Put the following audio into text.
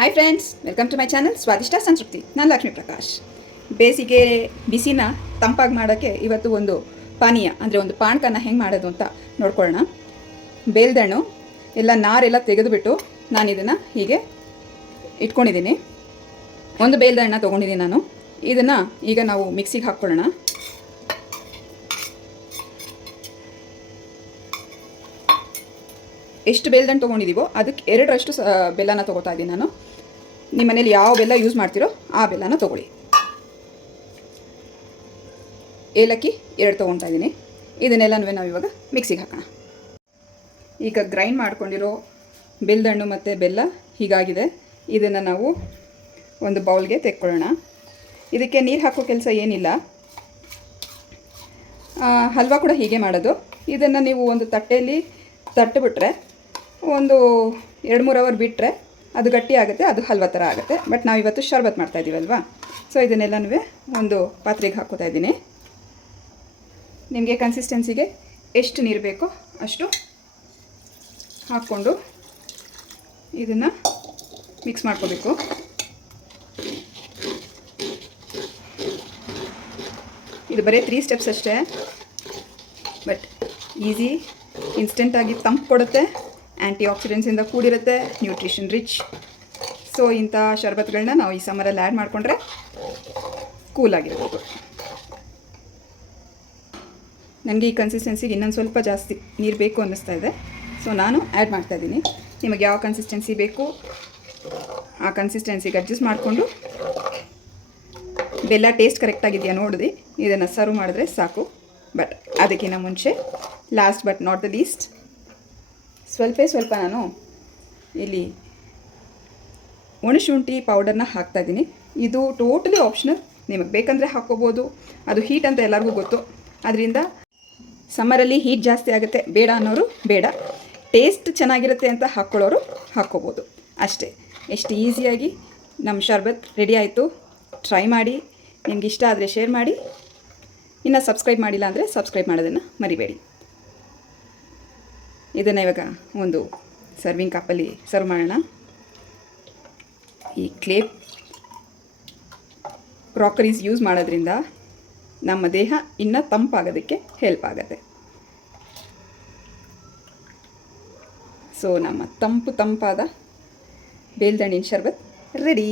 Hi friends, welcome to my channel Swadishta Santrupti. ನಾನು ಲಕ್ಷ್ಮೀ ಪ್ರಕಾಶ್. ಬೇಸಿಗೆ ಬಿಸಿನ ತಂಪಾಗಿ ಮಾಡೋಕ್ಕೆ ಇವತ್ತು ಒಂದು ಪಾನೀಯ ಅಂದರೆ ಒಂದು ಪಾನಕನ ಹೆಂಗೆ ಮಾಡೋದು ಅಂತ ನೋಡ್ಕೊಳ್ಳೋಣ. ಬೇಲ್ದಣ್ಣು ಎಲ್ಲ ನಾರೆಲ್ಲ ತೆಗೆದುಬಿಟ್ಟು ನಾನು ಇದನ್ನು ಹೀಗೆ ಇಟ್ಕೊಂಡಿದ್ದೀನಿ. ಒಂದು ಬೇಲ್ದಣ್ಣ ತೊಗೊಂಡಿದ್ದೀನಿ ನಾನು. ಇದನ್ನು ಈಗ ನಾವು ಮಿಕ್ಸಿಗೆ ಹಾಕ್ಕೊಳ್ಳೋಣ. ಎಷ್ಟು ಬೇಲ್ದಣ್ಣು ತೊಗೊಂಡಿದ್ದೀವೋ ಅದಕ್ಕೆ 2ರಷ್ಟು ಬೆಲ್ಲನ ತೊಗೋತಾ ಇದ್ದೀನಿ ನಾನು. ನಿಮ್ಮ ಮನೇಲಿ ಯಾವ ಬೆಲ್ಲ ಯೂಸ್ ಮಾಡ್ತೀರೋ ಆ ಬೆಲ್ಲನ ತೊಗೊಳ್ಳಿ. ಏಲಕ್ಕಿ 2 ತೊಗೊಳ್ತಾ ಇದ್ದೀನಿ. ಇದನ್ನೆಲ್ಲನೂ ನಾವು ಇವಾಗ ಮಿಕ್ಸಿಗೆ ಹಾಕೋಣ. ಈಗ ಗ್ರೈಂಡ್ ಮಾಡ್ಕೊಂಡಿರೋ ಬೇಲ್ದಣ್ಣು ಮತ್ತು ಬೆಲ್ಲ ಹೀಗಾಗಿದೆ. ಇದನ್ನು ನಾವು ಒಂದು ಬೌಲ್ಗೆ ತೆಕ್ಕೊಳ್ಳೋಣ. ಇದಕ್ಕೆ ನೀರು ಹಾಕೋ ಕೆಲಸ ಏನಿಲ್ಲ. ಹಲ್ವಾ ಕೂಡ ಹೀಗೆ ಮಾಡೋದು. ಇದನ್ನು ನೀವು ಒಂದು ತಟ್ಟೆಯಲ್ಲಿ ತಟ್ಟಿಬಿಟ್ರೆ ಒಂದು 2-3 ಅವರ್ ಬಿಟ್ಟರೆ ಅದು ಗಟ್ಟಿ ಆಗುತ್ತೆ, ಅದು ಹಲ್ವಾ ಥರ ಆಗುತ್ತೆ. ಬಟ್ ನಾವು ಇವತ್ತು ಶರ್ಬತ್ ಮಾಡ್ತಾಯಿದ್ದೀವಲ್ವಾ, ಸೊ ಇದನ್ನೆಲ್ಲನೂ ಒಂದು ಪಾತ್ರೆಗೆ ಹಾಕೋತಾ ಇದ್ದೀನಿ. ನಿಮಗೆ ಕನ್ಸಿಸ್ಟೆನ್ಸಿಗೆ ಎಷ್ಟು ನೀರು ಬೇಕೋ ಅಷ್ಟು ಹಾಕ್ಕೊಂಡು ಇದನ್ನು ಮಿಕ್ಸ್ ಮಾಡ್ಕೋಬೇಕು. ಇದು ಬರೀ 3 ಸ್ಟೆಪ್ಸ್ ಅಷ್ಟೇ, ಬಟ್ ಈಸಿ, ಇನ್ಸ್ಟೆಂಟಾಗಿ ತಂಪು ಕೊಡುತ್ತೆ, ಆ್ಯಂಟಿ ಆಕ್ಸಿಡೆಂಟ್ಸಿಂದ ಕೂಡಿರುತ್ತೆ, ನ್ಯೂಟ್ರಿಷನ್ ರಿಚ್. ಸೊ ಇಂಥ ಶರ್ಬತ್ಗಳನ್ನ ನಾವು ಈ ಸಮ್ಮರಲ್ಲಿ ಆ್ಯಡ್ ಮಾಡಿಕೊಂಡ್ರೆ ಕೂಲಾಗಿರ್ಬೋದು. ನನಗೆ ಈ ಕನ್ಸಿಸ್ಟೆನ್ಸಿಗೆ ಇನ್ನೊಂದು ಸ್ವಲ್ಪ ಜಾಸ್ತಿ ನೀರು ಬೇಕು ಅನ್ನಿಸ್ತಾ ಇದೆ, ಸೊ ನಾನು ಆ್ಯಡ್ ಮಾಡ್ತಾಯಿದ್ದೀನಿ. ನಿಮಗೆ ಯಾವ ಕನ್ಸಿಸ್ಟೆನ್ಸಿ ಬೇಕು ಆ ಕನ್ಸಿಸ್ಟೆನ್ಸಿಗೆ ಅಡ್ಜಸ್ಟ್ ಮಾಡಿಕೊಂಡು ಬೆಲ್ಲ ಟೇಸ್ಟ್ ಕರೆಕ್ಟಾಗಿದೆಯಾ ನೋಡಿದೆ ಇದನ್ನು ಸರ್ವ್ ಮಾಡಿದ್ರೆ ಸಾಕು. ಬಟ್ ಅದಕ್ಕಿಂತ ಮುಂಚೆ last but not the least ಸ್ವಲ್ಪ ನಾನು ಇಲ್ಲಿ ಒಣಶುಂಠಿ ಪೌಡರ್ನ ಹಾಕ್ತಾಯಿದ್ದೀನಿ. ಇದು ಟೋಟಲಿ ಆಪ್ಷನಲ್, ನಿಮಗೆ ಬೇಕಂದರೆ ಹಾಕ್ಕೋಬೋದು. ಅದು ಹೀಟ್ ಅಂತ ಎಲ್ಲರಿಗೂ ಗೊತ್ತು, ಅದರಿಂದ ಸಮ್ಮರಲ್ಲಿ ಹೀಟ್ ಜಾಸ್ತಿ ಆಗುತ್ತೆ ಬೇಡ ಅನ್ನೋರು ಬೇಡ, ಟೇಸ್ಟ್ ಚೆನ್ನಾಗಿರುತ್ತೆ ಅಂತ ಹಾಕ್ಕೊಳ್ಳೋರು ಹಾಕ್ಕೋಬೋದು ಅಷ್ಟೇ. ಎಷ್ಟು ಈಸಿಯಾಗಿ ನಮ್ಮ ಶರ್ಬತ್ ರೆಡಿ ಆಯಿತು. ಟ್ರೈ ಮಾಡಿ, ನಿಮ್ಗೆ ಇಷ್ಟ ಆದರೆ ಶೇರ್ ಮಾಡಿ. ಇನ್ನು ಸಬ್ಸ್ಕ್ರೈಬ್ ಮಾಡಿಲ್ಲ ಅಂದರೆ ಸಬ್ಸ್ಕ್ರೈಬ್ ಮಾಡೋದನ್ನು ಮರಿಬೇಡಿ. ಇದನ್ನು ಇವಾಗ ಒಂದು ಸರ್ವಿಂಗ್ ಕಪ್ಪಲ್ಲಿ ಸರ್ವ್ ಮಾಡೋಣ. ಈ ಕ್ಲೇ ಕ್ರಾಕರೀಸ್ ಯೂಸ್ ಮಾಡೋದ್ರಿಂದ ನಮ್ಮ ದೇಹ ಇನ್ನೂ ತಂಪಾಗೋದಕ್ಕೆ ಹೆಲ್ಪ್ ಆಗುತ್ತೆ. ಸೊ ನಮ್ಮ ತಂಪಾದ ಬೇಲ್ದಣ್ಣಿನ ಶರ್ಬತ್ ರೆಡಿ.